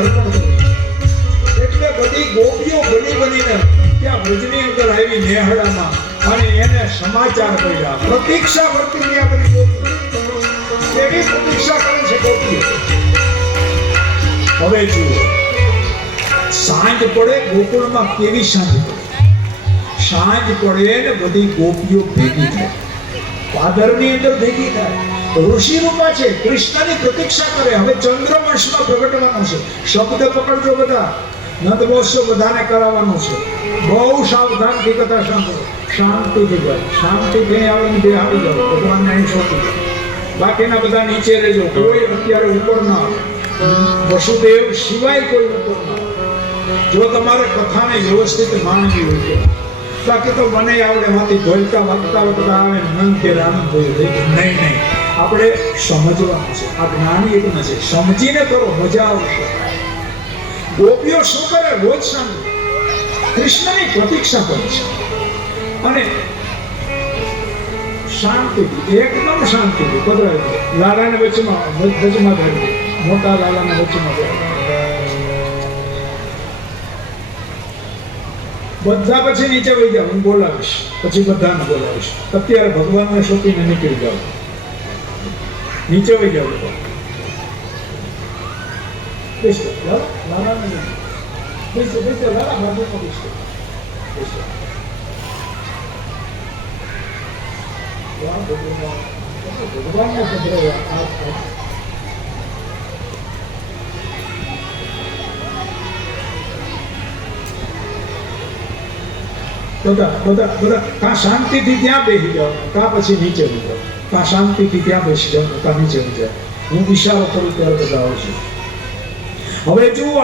અર્પણ કરી. એટલે બધી ગોપીઓ બનીને ત્યાં વ્રજની અંદર આવી નેહડામાં અને એને સમાચાર પડ્યા. પ્રતીક્ષા વર્તીની આ બધી ગોપીઓ કેવી પ્રતીક્ષા કરે છે ગોપીઓ. હવે જુઓ, સાંજ પડે ગોકુળમાં કેવી સાંજ પડે. સાંજ પડે ને બધી ગોપીઓ ભેગી થાય, પાદરની અંદર ભેગી થાય. ઋષિ રૂપા છે, કૃષ્ણની પ્રતીક્ષા કરે. હવે ચંદ્રવંશમાં પ્રગટવાનો છે. શબ્દ પકડજો બધા. નંદમહોત્સવ બધાને કરાવવાનો છે. બહુ સાવધાનથી કથા સાંભળો, શાંતિથી જાય. શાંતિથી આવીને બેહાડી જાઓ, ભગવાનને અહીં સોંપી. બાકીના બધા નીચે રહેજો. કોઈ અત્યારે ઉપર ના આવે. વસુદેવ સિવાય કોઈ ઉપર ના આવે. જો તમારે કથાને વ્યવસ્થિત માનવી હોય તો. બાકી તો મને આવડે માંથી ધોલતા વાગતા બધા આવે મન કે આનંદ થયો. નહીં, આપણે સમજવાનું છે. આ જ્ઞાન એટલું છે, સમજીને કરો, મજા આવશે. ગોપીઓ શું કરે? રોજ સાંજે કૃષ્ણની પ્રતીક્ષા કરે છે અને શાંતિથી, એકદમ શાંતિથી પધરાવી. લાલાને વચમાં ધરી, મોટા લાલાના વચમાં ધરી. બધા પછી નીચે વહી જાવ, હું બોલાવીશ. પછી બધાને બોલાવીશ. અત્યારે ભગવાનને સોંપીને નીકળી જાવ. નીચે વહી જાવ. ભગવાનના બધા કા શાંતિથી ત્યાં બેસી જાઓ, કા પછી નીચે જાઓ. કા શાંતિથી ત્યાં બેસી જાઓ, કા નીચે જાઓ. હું ઈશારો કરું ત્યારે બધા આવશે. હવે જુઓ,